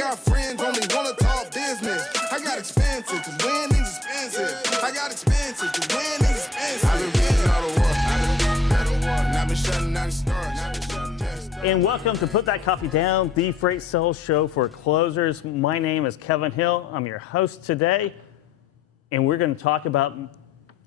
got friends, only wanna talk business. I got expensive, cause winning's expensive. I got expensive, cause winning's expensive. I've been winning all the war. And I've been shutting down the stars. And welcome to Put That Coffee Down, the freight sales show for closers. My name is Kevin Hill. I'm your host today, and we're going to talk about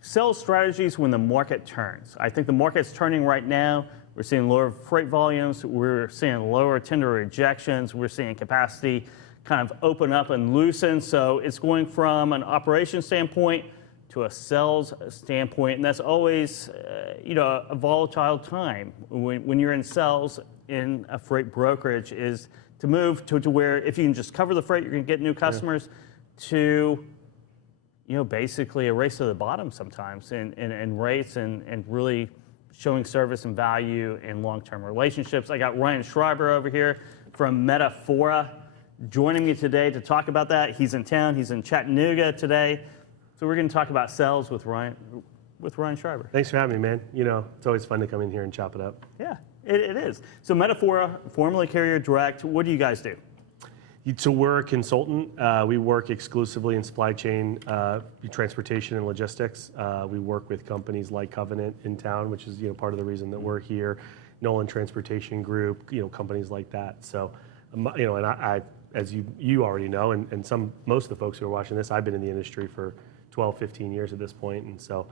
sales strategies when the market turns. I think the market's turning right now. We're seeing lower freight volumes. We're seeing lower tender rejections. We're seeing capacity kind of open up and loosen. So it's going from an operations standpoint to a sales standpoint, and that's always, a volatile time when you're in sales in a freight brokerage, is to move to where if you can just cover the freight, you're going to get new customers, to basically a race to the bottom sometimes in rates and really showing service and value in long-term relationships. I got Ryan Schreiber over here from Metaphora joining me today to talk about that. He's in town. He's in Chattanooga today. So we're going to talk about sales with Ryan Schreiber. Thanks for having me, man. It's always fun to come in here and chop it up. Yeah, it is. So Metaphora, formerly Carrier Direct, what do you guys do? So we're a consultant. We work exclusively in supply chain, transportation, and logistics. We work with companies like Covenant in town, which is part of the reason that we're here. Nolan Transportation Group, companies like that. So, and I as you already know, and most of the folks who are watching this, I've been in the industry for 12, 15 years at this point, and so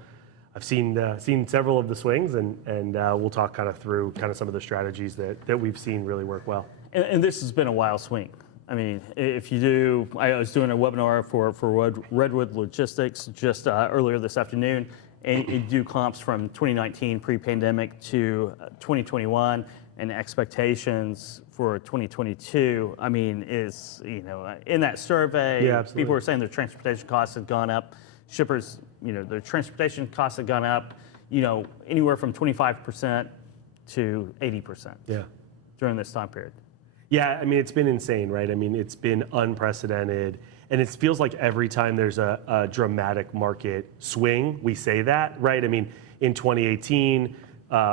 I've seen several of the swings, and we'll talk kind of through some of the strategies that we've seen really work well. And this has been a wild swing. I mean, I was doing a webinar for Redwood Logistics just earlier this afternoon, and you do comps from 2019 pre-pandemic to 2021, and expectations for 2022. I mean, in that survey, people were saying their transportation costs have gone up. Shippers, their transportation costs have gone up, anywhere from 25% to 80%. Yeah. During this time period. Yeah, I mean, it's been insane, right? I mean, it's been unprecedented, and it feels like every time there's a dramatic market swing, we say that, right? I mean, in 2018,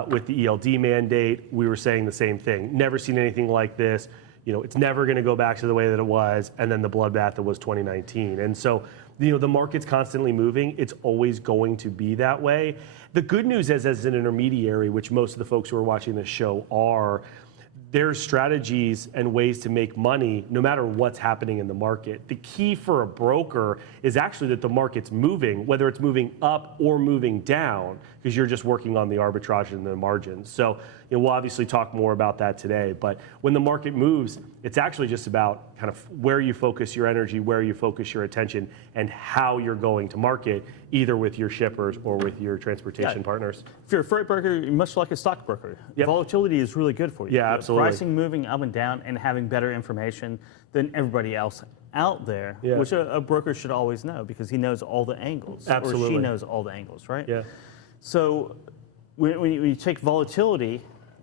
with the ELD mandate, we were saying the same thing. Never seen anything like this. It's never going to go back to the way that it was, and then the bloodbath that was 2019. And so, the market's constantly moving. It's always going to be that way. The good news is, as an intermediary, which most of the folks who are watching this show are, there's strategies and ways to make money no matter what's happening in the market. The key for a broker is actually that the market's moving, whether it's moving up or moving down, because you're just working on the arbitrage and the margins. So we'll obviously talk more about that today. But when the market moves, it's actually just about kind of where you focus your energy, where you focus your attention, and how you're going to market, either with your shippers or with your transportation partners. If you're a freight broker, you're much like a stock broker. Yep. Volatility is really good for you. Yeah, absolutely. Pricing moving up and down and having better information than everybody else out there, which a broker should always know, because he knows all the angles. Absolutely. Or she knows all the angles, right? Yeah. So when you take volatility,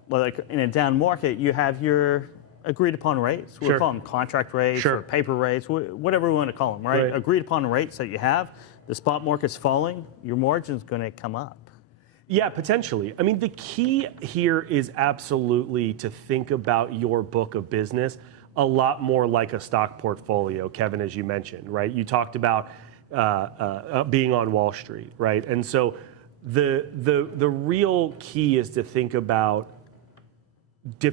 like in a down market, you have your agreed upon rates. We'll call them contract rates or paper rates, whatever we want to call them, right? Agreed upon rates that you have. The spot market's falling, your margin's going to come up. Yeah, potentially. I mean, the key here is absolutely to think about your book of business a lot more like a stock portfolio, Kevin, as you mentioned, right? You talked about being on Wall Street, right? And so the real key is to think about to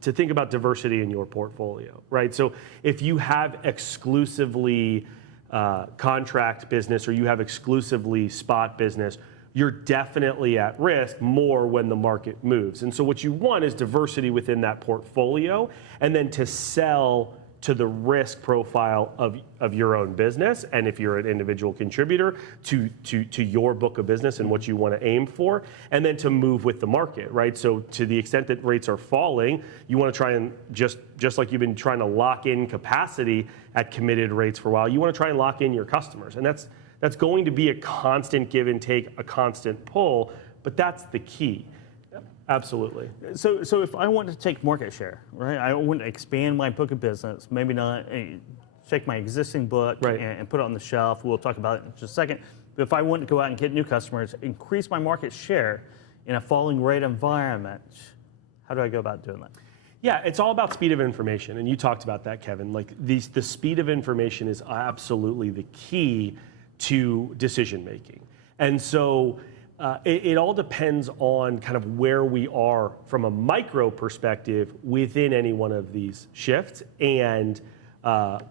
think about diversity in your portfolio, right? So if you have exclusively contract business or you have exclusively spot business, you're definitely at risk more when the market moves. And so what you want is diversity within that portfolio, and then to sell to the risk profile of your own business, and if you're an individual contributor, to your book of business and what you want to aim for, and then to move with the market, right? So to the extent that rates are falling, you want to try and just like you've been trying to lock in capacity at committed rates for a while, you want to try and lock in your customers. And that's going to be a constant give and take, a constant pull, but that's the key. Absolutely. So if I want to take market share, right? I want to expand my book of business, maybe not take my existing book and put it on the shelf. We'll talk about it in just a second. But if I want to go out and get new customers, increase my market share in a falling rate environment, how do I go about doing that? Yeah, it's all about speed of information, and you talked about that, Kevin. Like the speed of information is absolutely the key to decision making, and so it all depends on kind of where we are from a micro perspective within any one of these shifts, and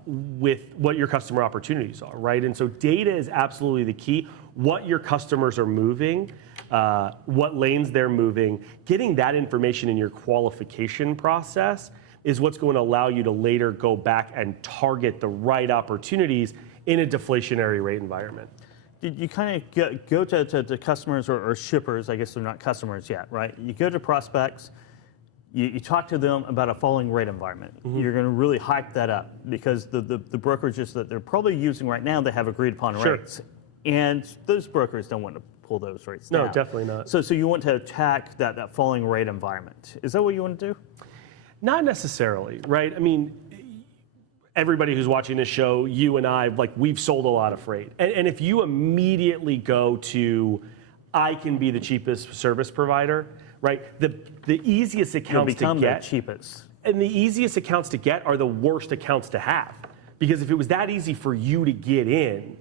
with what your customer opportunities are, right? And so data is absolutely the key. What your customers are moving, what lanes they're moving, getting that information in your qualification process is what's going to allow you to later go back and target the right opportunities in a deflationary rate environment. You kind of go to customers or shippers, I guess they're not customers yet, right? You go to prospects, you talk to them about a falling rate environment. Mm-hmm. You're going to really hype that up because the brokerages that they're probably using right now, they have agreed upon rates. And those brokers don't want to pull those rates down. No, definitely not. So you want to attack that falling rate environment. Is that what you want to do? Not necessarily, right? I mean, everybody who's watching this show, you and I, like we've sold a lot of freight. And if you immediately go to, I can be the cheapest service provider, right? The easiest accounts to get. The cheapest. And the easiest accounts to get are the worst accounts to have. Because if it was that easy for you to get in,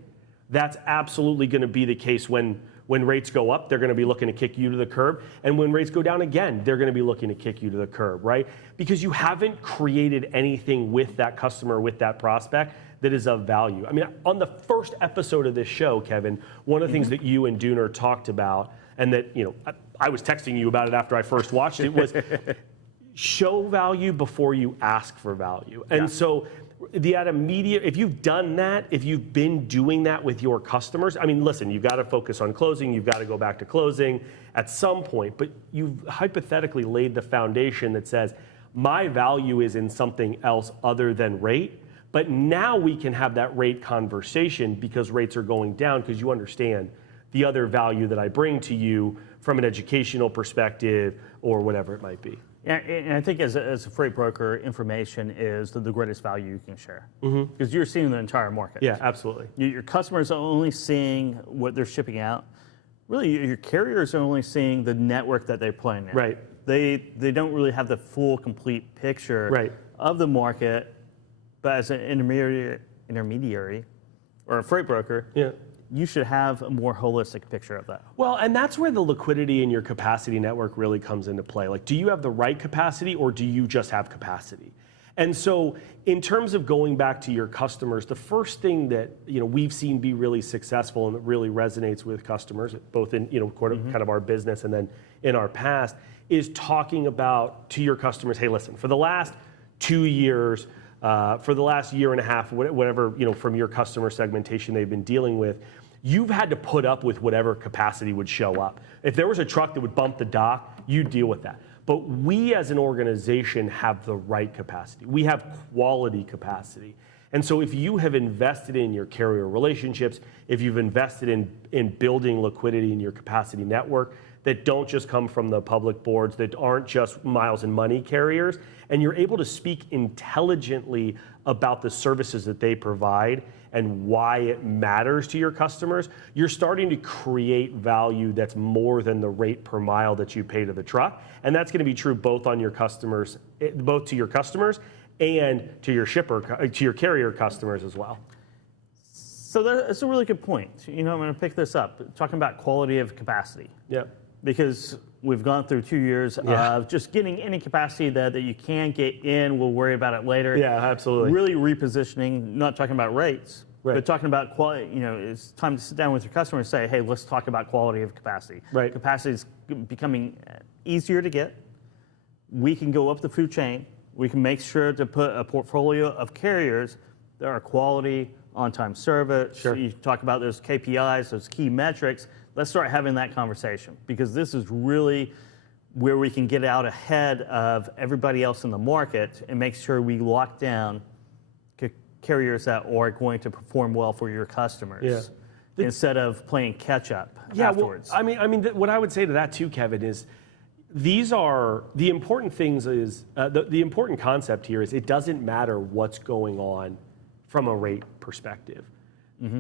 that's absolutely going to be the case when rates go up, they're going to be looking to kick you to the curb. And when rates go down again, they're going to be looking to kick you to the curb, right? Because you haven't created anything with that customer, with that prospect that is of value. I mean, on the first episode of this show, Kevin, one of the things that you and Dooner talked about, and that, you know, I was texting you about it after I first watched it, was show value before you ask for value. And so if you've done that, if you've been doing that with your customers, I mean, listen, you've got to focus on closing, you've got to go back to closing at some point, but you've hypothetically laid the foundation that says, my value is in something else other than rate, but now we can have that rate conversation because rates are going down because you understand the other value that I bring to you from an educational perspective or whatever it might be. Yeah, and I think as a freight broker, information is the greatest value you can share because you're seeing the entire market. Yeah, absolutely. Your customers are only seeing what they're shipping out. Really, your carriers are only seeing the network that they're playing in. Right. They don't really have the full, complete picture of the market. But as an intermediary or a freight broker, you should have a more holistic picture of that. Well, and that's where the liquidity in your capacity network really comes into play. Like, do you have the right capacity or do you just have capacity? And so in terms of going back to your customers, the first thing that we've seen be really successful and that really resonates with customers, both in kind of our business and then in our past, is talking about to your customers, hey, listen, for the last 2 years, for the last year and a half, whatever from your customer segmentation they've been dealing with, you've had to put up with whatever capacity would show up. If there was a truck that would bump the dock, you'd deal with that. But we as an organization have the right capacity. We have quality capacity. And so if you have invested in your carrier relationships, if you've invested in building liquidity in your capacity network that don't just come from the public boards, that aren't just miles and money carriers, and you're able to speak intelligently about the services that they provide and why it matters to your customers, you're starting to create value that's more than the rate per mile that you pay to the truck. And that's going to be true both on your customers, both to your customers and to your to your carrier customers as well. So that's a really good point. I'm going to pick this up, talking about quality of capacity. Yeah. Because we've gone through 2 years of just getting any capacity that you can get in. We'll worry about it later. Yeah, absolutely. Really repositioning, not talking about rates, but talking about quality. It's time to sit down with your customer and say, hey, let's talk about quality of capacity. Right. Capacity is becoming easier to get. We can go up the food chain. We can make sure to put a portfolio of carriers that are quality, on-time service. Sure. You talk about those KPIs, those key metrics. Let's start having that conversation because this is really where we can get out ahead of everybody else in the market and make sure we lock down carriers that are going to perform well for your customers instead of playing catch up afterwards. Well, I mean, what I would say to that too, Kevin, is these are the important things. Is the important concept here is it doesn't matter what's going on from a rate perspective.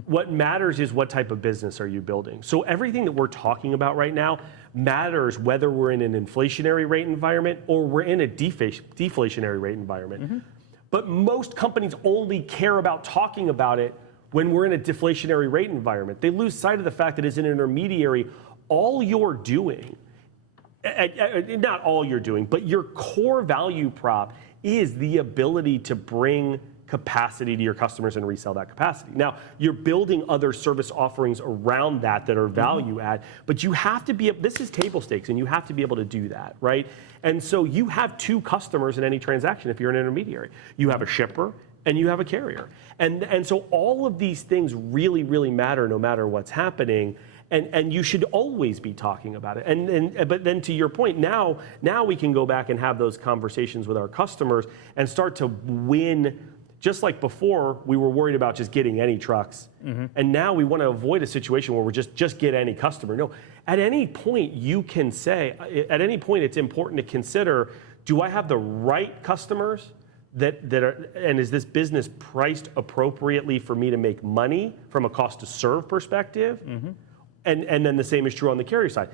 What matters is what type of business are you building. So everything that we're talking about right now matters whether we're in an inflationary rate environment or we're in a deflationary rate environment. But most companies only care about talking about it when we're in a deflationary rate environment. They lose sight of the fact that as an intermediary, all you're doing, not all you're doing, but your core value prop is the ability to bring capacity to your customers and resell that capacity. Now, you're building other service offerings around that are value add, but you have to be, this is table stakes, and you have to be able to do that, right? And so you have two customers in any transaction if you're an intermediary. You have a shipper and you have a carrier. And so all of these things really, really matter no matter what's happening. And you should always be talking about it. But then to your point, now we can go back and have those conversations with our customers and start to win. Just like before, we were worried about just getting any trucks. And now we want to avoid a situation where we're just get any customer. No, at any point you can say, at any point it's important to consider, do I have the right customers that are, and is this business priced appropriately for me to make money from a cost to serve perspective? And then the same is true on the carrier side.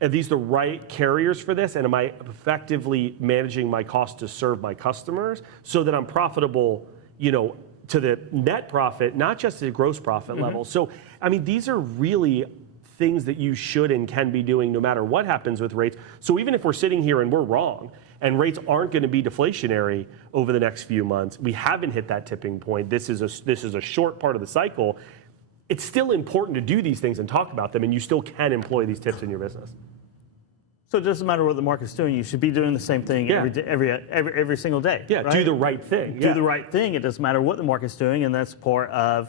Are these the right carriers for this? And am I effectively managing my cost to serve my customers so that I'm profitable, to the net profit, not just the gross profit level? So, I mean, these are really things that you should and can be doing no matter what happens with rates. So even if we're sitting here and we're wrong, and rates aren't going to be deflationary over the next few months, we haven't hit that tipping point. This is a short part of the cycle. It's still important to do these things and talk about them, and you still can employ these tips in your business. So it doesn't matter what the market's doing. You should be doing the same thing every single day. Yeah, right? do the right thing. Do the right thing. It doesn't matter what the market's doing, and that's part of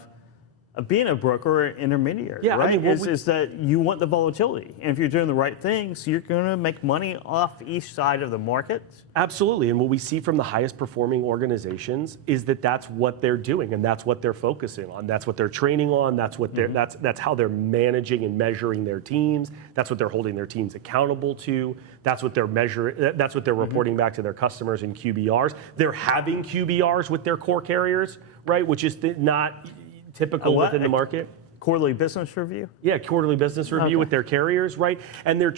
being a broker or intermediary. Yeah, right? I mean, is that you want the volatility, and if you're doing the right things, you're going to make money off each side of the market. Absolutely, and what we see from the highest performing organizations is that that's what they're doing, and that's what they're focusing on. That's what they're training on. That's what they're that's how they're managing and measuring their teams. That's what they're holding their teams accountable to. That's what they're measuring. That's what they're reporting back to their customers in QBRs. They're having QBRs with their core carriers, right? Which is not typical within the market. Quarterly business review? Yeah, quarterly business review with their carriers, right? And they're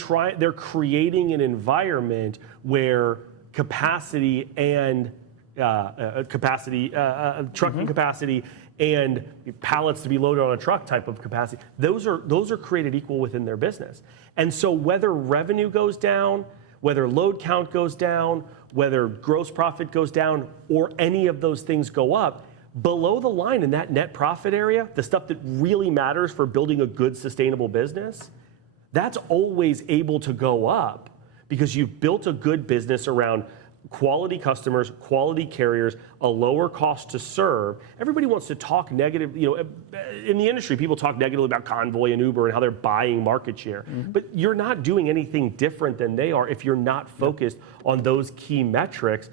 creating an environment where capacity and trucking capacity and pallets to be loaded on a truck type of capacity, those are created equal within their business. And so whether revenue goes down, whether load count goes down, whether gross profit goes down, or any of those things go up, below the line in that net profit area, the stuff that really matters for building a good, sustainable business, that's always able to go up because you've built a good business around quality customers, quality carriers, a lower cost to serve. Everybody wants to talk negative, in the industry, people talk negatively about Convoy and Uber and how they're buying market share. But you're not doing anything different than they are if you're not focused on those key metrics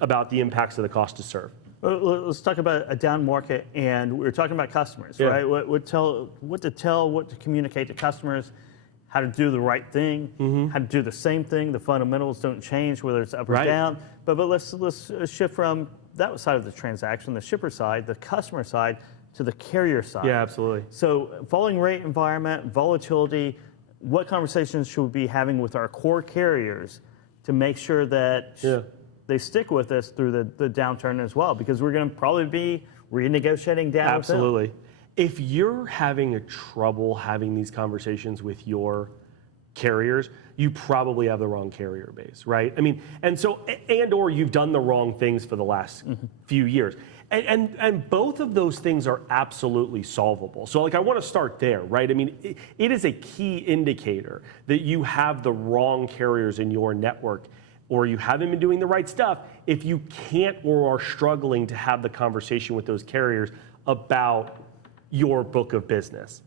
about the impacts of the cost to serve. Let's talk about a down market, and we're talking about customers, right? What to communicate to customers, how to do the right thing, how to do the same thing. The fundamentals don't change whether it's up or down. But let's shift from that side of the transaction, the shipper side, the customer side, to the carrier side. Yeah, absolutely. So falling rate environment, volatility, what conversations should we be having with our core carriers to make sure that they stick with us through the downturn as well, because we're going to probably be renegotiating down. Absolutely. If you're having trouble having these conversations with your carriers, you probably have the wrong carrier base, right? I mean, or you've done the wrong things for the last few years. And both of those things are absolutely solvable. So I want to start there, right? I mean, it is a key indicator that you have the wrong carriers in your network, or you haven't been doing the right stuff if you can't or are struggling to have the conversation with those carriers about your book of business.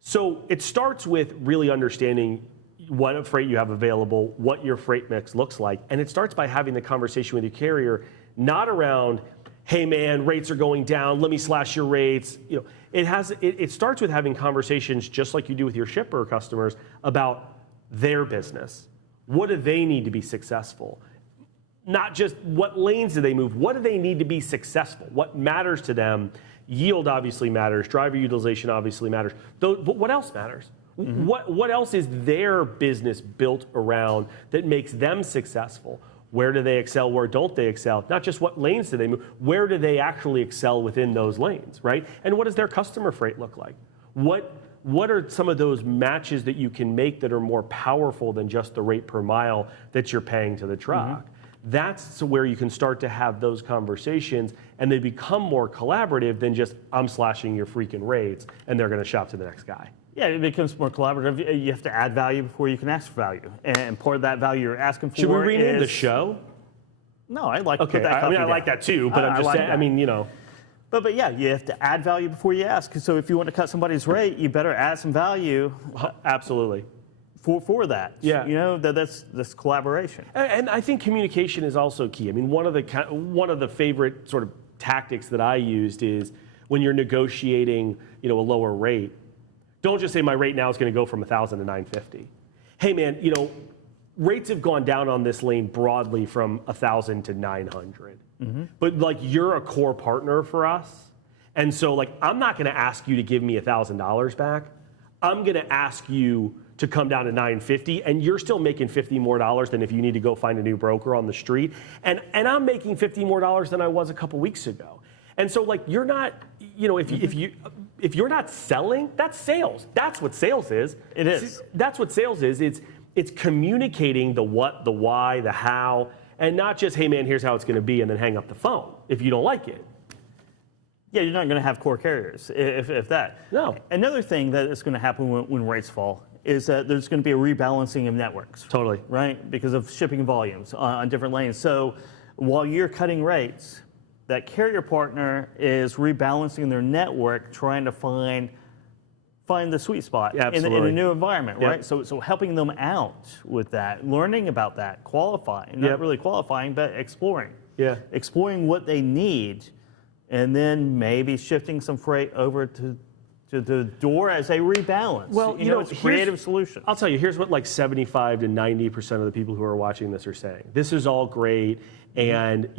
So it starts with really understanding what freight you have available, what your freight mix looks like, and it starts by having the conversation with your carrier, not around, hey man, rates are going down, let me slash your rates. It starts with having conversations just like you do with your shipper customers about their business. What do they need to be successful? not just what lanes do they move, what do they need to be successful? What matters to them? Yield obviously matters, driver utilization obviously matters, but what else matters? What else is their business built around that makes them successful? Where do they excel? Where don't they excel? Not just what lanes do they move, where do they actually excel within those lanes, right? And what does their customer freight look like? What are some of those matches that you can make that are more powerful than just the rate per mile that you're paying to the truck? That's where you can start to have those conversations, and they become more collaborative than just, I'm slashing your freaking rates, and they're going to shop to the next guy. Yeah, it becomes more collaborative. You have to add value before you can ask for value. And part of that value you're asking for Should we rename the show? No, I like to Okay, put that I mean, I down. like that too, but I'm just like saying, that. I mean, you know. But yeah, you have to add value before you ask. So if you want to cut somebody's rate, you better add some value Absolutely. for that. Yeah. You know, that's collaboration. And I think communication is also key. I mean, one of the favorite sort of tactics that I used is when you're negotiating, a lower rate, don't just say my rate now is going to go from 1,000 to 950. Hey man, rates have gone down on this lane broadly from 1,000 to 900. But like you're a core partner for us, and so like I'm not going to ask you to give me $1,000 back. I'm going to ask you to come down to 950, and you're still making $50 more than if you need to go find a new broker on the street. And I'm making $50 more than I was a couple weeks ago. And so like you're not, if you're not selling, that's sales. That's what sales is. It is. That's what sales is. It's communicating the what, the why, the how, and not just, hey man, here's how it's going to be, and then hang up the phone if you don't like it. Yeah, you're not going to have core carriers if that. No. Another thing that is going to happen when rates fall is that there's going to be a rebalancing of networks. Totally. Right? Because of shipping volumes on different lanes. So while you're cutting rates, that carrier partner is rebalancing their network, trying to find the sweet spot in a new environment, right? So helping them out with that, learning about that, qualifying, not really qualifying, but exploring. Yeah. Exploring what they need, and then maybe shifting some freight over to the door as they rebalance. Well, it's a creative solution. I'll tell you, here's what like 75 to 90% of the people who are watching this are saying. This is all great, and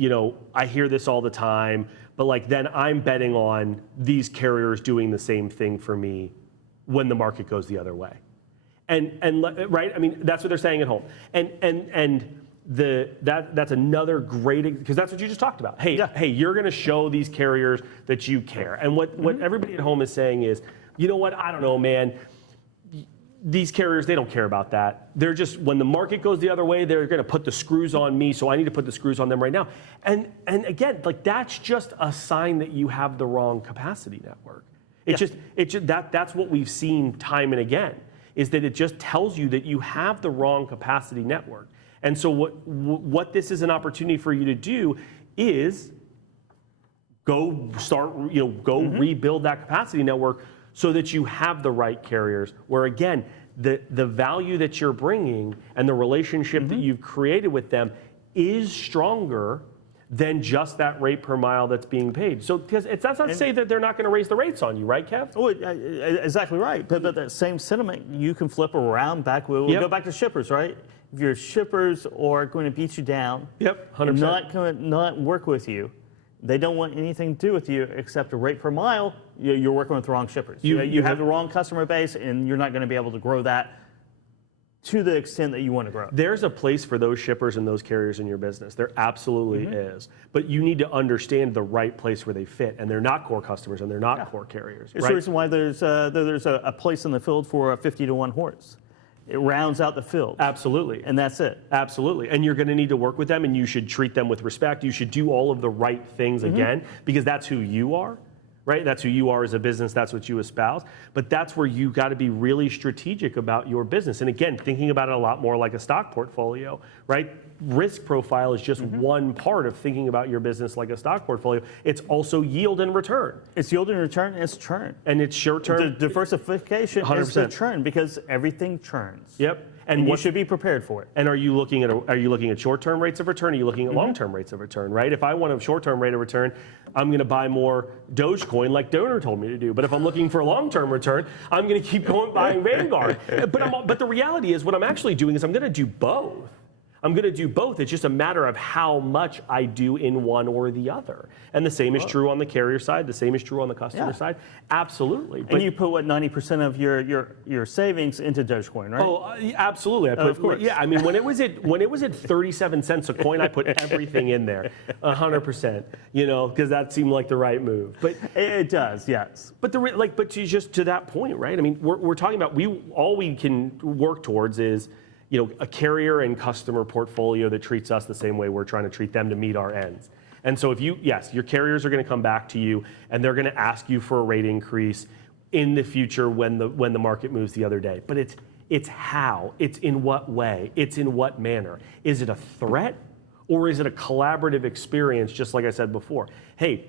I hear this all the time, but like then I'm betting on these carriers doing the same thing for me when the market goes the other way. And right? I mean, that's what they're saying at home. And that's another great, because that's what you just talked about. Hey, you're going to show these carriers that you care. And what everybody at home is saying is, you know what? I don't know, man. These carriers, they don't care about that. They're just, when the market goes the other way, they're going to put the screws on me, so I need to put the screws on them right now. And again, like that's just a sign that you have the wrong capacity network. That's what we've seen time and again, is that it just tells you that you have the wrong capacity network. And so what this is an opportunity for you to do is go rebuild that capacity network so that you have the right carriers, where again, the value that you're bringing and the relationship that you've created with them is stronger than just that rate per mile that's being paid. So, because that's not to say that they're not going to raise the rates on you, right, Kev? Oh, exactly right. But that same sentiment, you can flip around back. We'll go back to shippers, right? If your shippers are going to beat you down, 100%. Not going to not work with you, they don't want anything to do with you except a rate per mile. You're working with the wrong shippers. You have the wrong customer base, and you're not going to be able to grow that to the extent that you want to grow. There's a place for those shippers and those carriers in your business. There absolutely is. But you need to understand the right place where they fit, and they're not core customers and they're not core carriers. It's the reason why there's a place in the field for a 50 to 1 horse. It rounds out the field. Absolutely. And that's it. Absolutely. And you're going to need to work with them, and you should treat them with respect. You should do all of the right things again, because that's who you are. Right? That's who you are as a business. That's what you espouse. But that's where you got to be really strategic about your business. And again, thinking about it a lot more like a stock portfolio, right? Risk profile is just one part of thinking about your business like a stock portfolio. It's also yield and return. It's yield and return, and it's churn. And it's short term. The diversification 100%. Is the churn, because everything churns. Yep. And you should be prepared for it. And are you looking at short-term rates of return? Or are you looking at long-term rates of return? Right? If I want a short-term rate of return, I'm going to buy more Dogecoin, like Donor told me to do. But if I'm looking for a long-term return, I'm going to keep buying Vanguard. But the reality is, what I'm actually doing is I'm going to do both. I'm going to do both. It's just a matter of how much I do in one or the other. And the same is true on the carrier side. The same is true on the customer side. Absolutely. And you put, what, 90% of your savings into Dogecoin, right? Oh, absolutely. I put, of course. Yeah, I mean, when it was at 37 cents a coin, I put everything in there, 100%. Because that seemed like the right move. But it does, yes. But just to that point, right? I mean, we're talking about all we can work towards is a carrier and customer portfolio that treats us the same way we're trying to treat them to meet our ends. And so your carriers are going to come back to you and they're going to ask you for a rate increase in the future when the market moves the other day. But it's how, it's in what way, it's in what manner. Is it a threat or is it a collaborative experience, just like I said before? Hey,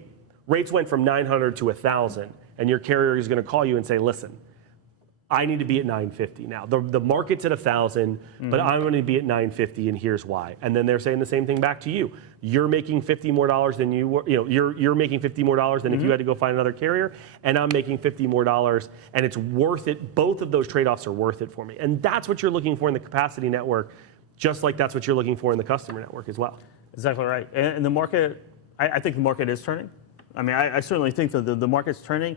rates went from 900 to 1,000 and your carrier is going to call you and say, listen, I need to be at 950 now. The market's at 1,000, but I'm going to be at 950, and here's why. And then they're saying the same thing back to you. You're making $50 more than you were. You're making $50 more than if you had to go find another carrier, and I'm making $50 more, and it's worth it. Both of those trade-offs are worth it for me, and that's what you're looking for in the capacity network, just like that's what you're looking for in the customer network as well. Exactly right. And the market, I think the market is turning. I mean, I certainly think that the market's turning.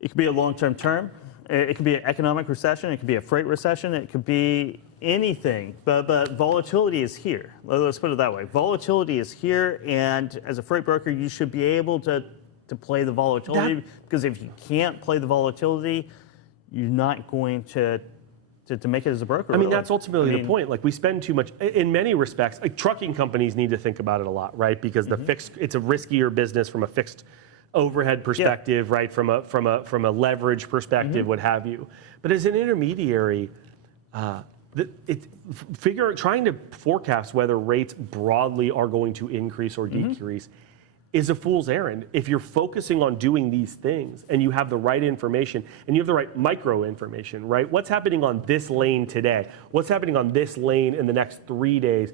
It could be a long-term term. It could be an economic recession. It could be a freight recession. It could be anything. But volatility is here. Let's put it that way. Volatility is here, and as a freight broker, you should be able to play the volatility. Because if you can't play the volatility, you're not going to make it as a broker. I mean, that's ultimately the point. Like, we spend too much, in many respects, like trucking companies need to think about it a lot, right? Because it's a riskier business from a fixed overhead perspective, right? From a leverage perspective, what have you. But as an intermediary, trying to forecast whether rates broadly are going to increase or decrease is a fool's errand. If you're focusing on doing these things and you have the right information and you have the right micro information, right? What's happening on this lane today? What's happening on this lane in the next 3 days?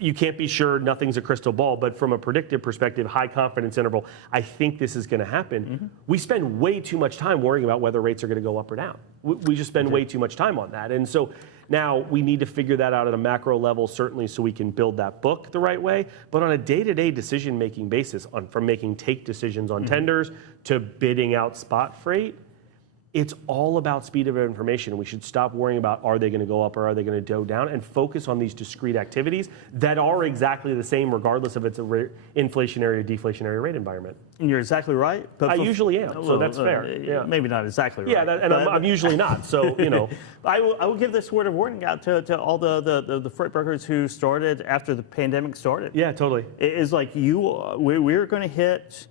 You can't be sure, nothing's a crystal ball, but from a predictive perspective, high confidence interval, I think this is going to happen. We spend way too much time worrying about whether rates are going to go up or down. We just spend way too much time on that. And so now we need to figure that out at a macro level, certainly, so we can build that book the right way. But on a day-to-day decision-making basis, from making take decisions on tenders to bidding out spot freight, it's all about speed of information. We should stop worrying about, are they going to go up or are they going to go down, and focus on these discrete activities that are exactly the same regardless if it's an inflationary or deflationary rate environment. And you're exactly right. But I usually am, so that's fair. Yeah. Maybe not exactly right. Yeah, and I'm usually not, so, I will give this word of warning out to all the freight brokers who started after the pandemic started. Yeah, totally. It is like we're going to hit,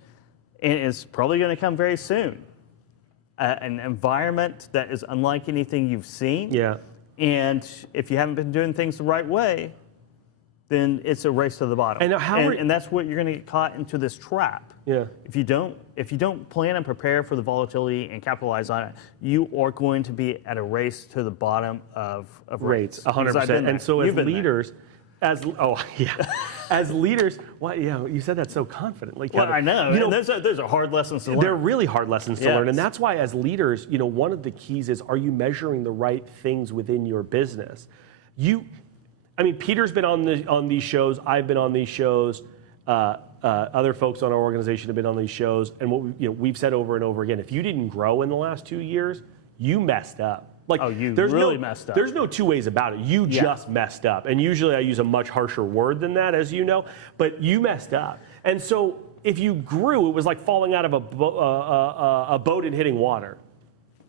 and it's probably going to come very soon, an environment that is unlike anything you've seen. Yeah. And if you haven't been doing things the right way, then it's a race to the bottom. And that's what you're going to get caught into, this trap. Yeah. If you don't plan and prepare for the volatility and capitalize on it, you are going to be at a race to the bottom of rates. 100%. And so as leaders, as leaders, you said that so confidently. Well, I know. Those are hard lessons to learn. They're really hard lessons to learn, and that's why, as leaders, one of the keys is: are you measuring the right things within your business? Peter's been on these shows. I've been on these shows. Other folks on our organization have been on these shows, and what we've said over and over again: if you didn't grow in the last 2 years, you messed up. Messed up. There's no two ways about it. You just messed up. And usually I use a much harsher word than that, as you know, but you messed up. And so if you grew, it was like falling out of a boat and hitting water.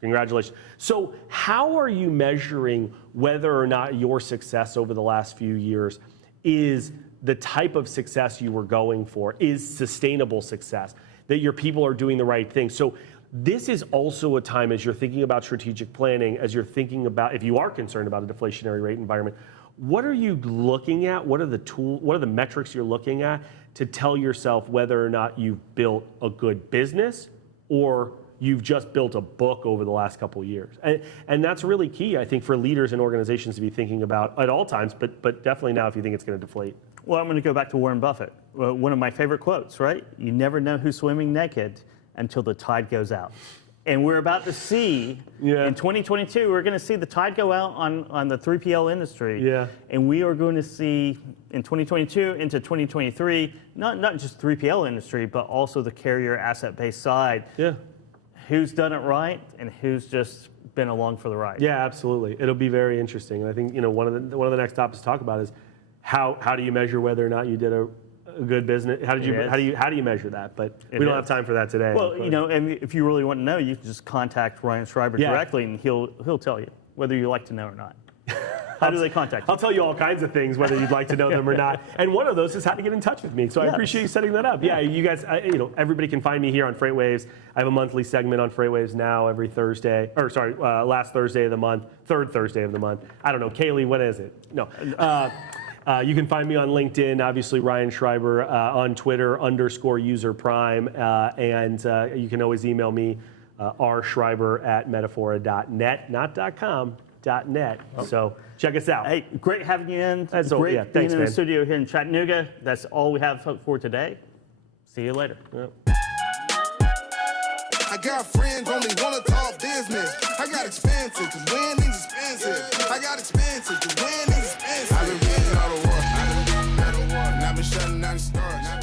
Congratulations. So how are you measuring whether or not your success over the last few years is the type of success you were going for, is sustainable success, that your people are doing the right thing? So this is also a time, as you're thinking about strategic planning, as you're thinking about, if you are concerned about a deflationary rate environment, what are you looking at? What are the metrics you're looking at to tell yourself whether or not you've built a good business or you've just built a book over the last couple of years? And that's really key, I think, for leaders and organizations to be thinking about at all times, but definitely now if you think it's going to deflate. Well, I'm going to go back to Warren Buffett. One of my favorite quotes, right? You never know who's swimming naked until the tide goes out. And we're about to see, Yeah. in 2022, we're going to see the tide go out on the 3PL industry. Yeah. And we are going to see, in 2022 into 2023, not just 3PL industry, but also the carrier asset-based side. Yeah. Who's done it right and who's just been along for the ride. Yeah, absolutely. It'll be very interesting. And I think one of the next topics to talk about is how do you measure whether or not you did a good business? How do you measure that? But we don't have time for that today. Well, and if you really want to know, you can just contact Ryan Schreiber directly, and he'll tell you whether you like to know or not. How do they contact you? I'll tell you all kinds of things, whether you'd like to know them or not. And one of those is how to get in touch with me. So I appreciate you setting that up. Yeah, you guys, everybody can find me here on FreightWaves. I have a monthly segment on FreightWaves now every Thursday, last Thursday of the month, third Thursday of the month. I don't know, Kaylee, when is it? No. You can find me on LinkedIn, obviously Ryan Schreiber, on Twitter, _userprime, and you can always email me, rschreiber@metaphora.net, not .com, .net. So check us out. Hey, great having you in. That's great thanks, being in man. the studio here in Chattanooga. That's all we have for today. See you later. Yep. I got friends only wanna talk business. I got expensive, cause winning's expensive. I got expensive, cause winning's expensive. I've been winning all the war. And I've been shutting down the stars.